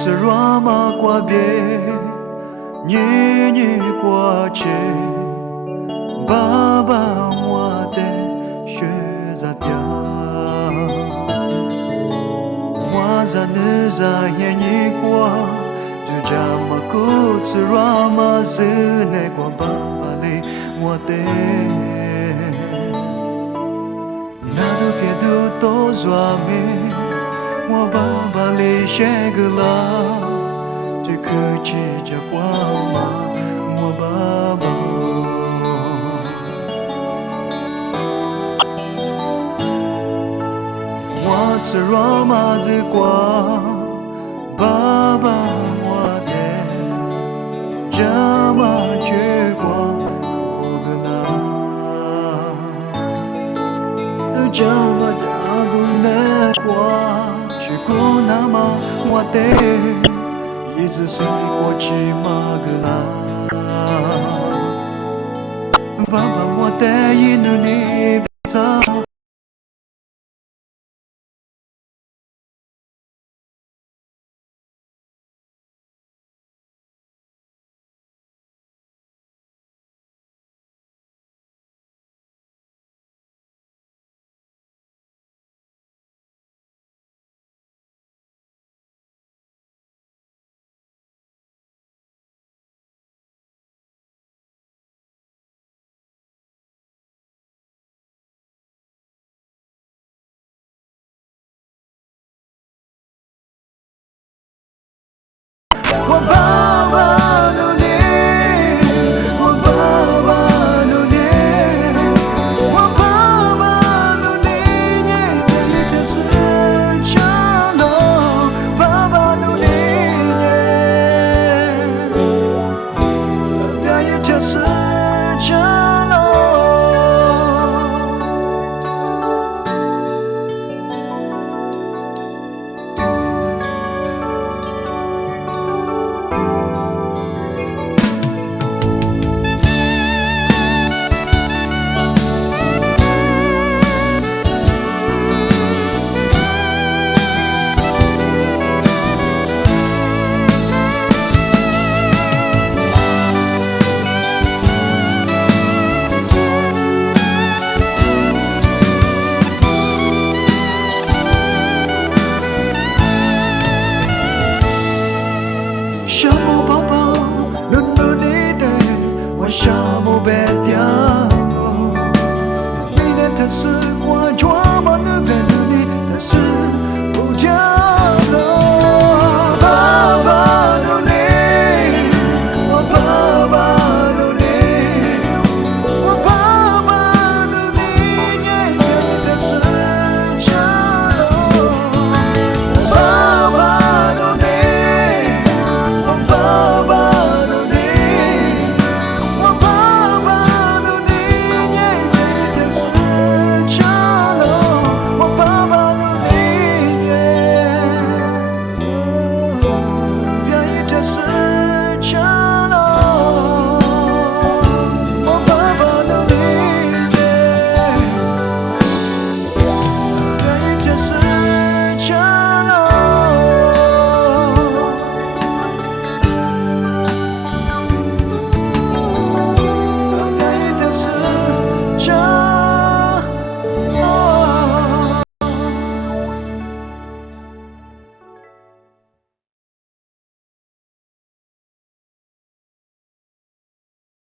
自软嘛挂别，你挂切，爸爸我的学在掉，我在你在眼你挂，就这么苦自软嘛是那挂爸爸里我的，那都给都都抓没。我爸爸里写个啦，这科技叫光嘛，我爸爸。我吃软嘛子瓜，爸爸我的，这么结果我个啦，这么大不难过。古那么我的一直是过去嘛个啦，爸爸我的一努你走。我爸爸努力，我爸爸努力，我爸爸努力，你的是强喽，爸爸努力，他也就是强喽。小木宝宝，努努力的，我小木白掉。